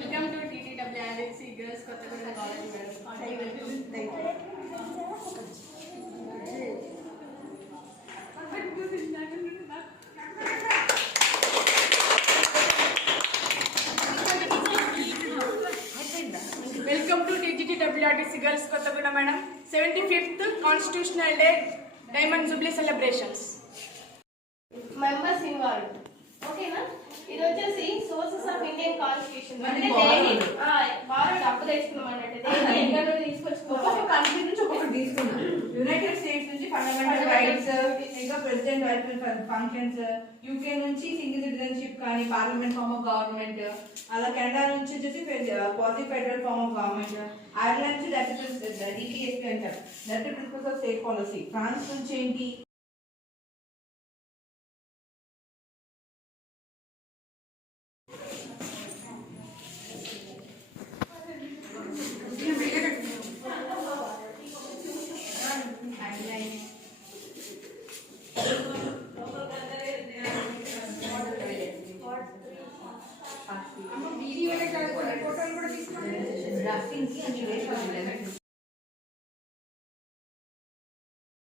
Welcome to TTWRC Girls Kottagudem College, madam. Thank you. Welcome to TTWRC Girls Kottagudem, madam. 75th Constitutional Day Diamond Jubilee celebrations. Members involved. Okay, na? ఇది వచ్చేసి sources of Indian constitution అంటే భారత్ అప్పు తెచ్చుకున్నామంటే ఎక్కడ నుండి తీసుకొచ్చుకోవాలి కంట్రీ నుంచి ఒక్కొక్కటి తీసుకున్నాం. యునైటెడ్ స్టేట్స్ నుంచి ఫండమెంటల్ రైట్స్, ఇంకా ప్రెసిడెంట్ రైట్స్ ఫంక్షన్స్, యూకే నుంచి సింగిల్ సిటిజన్షిప్ కానీ పార్లమెంట్ ఫార్మ్ ఆఫ్ గవర్నమెంట్, అలా కెనడా నుంచి వచ్చేసి quasi federal form of government, Ireland నుంచి డిపిఎస్పీ అంటారు, direct principles of state policy, France నుంచి ఏంటి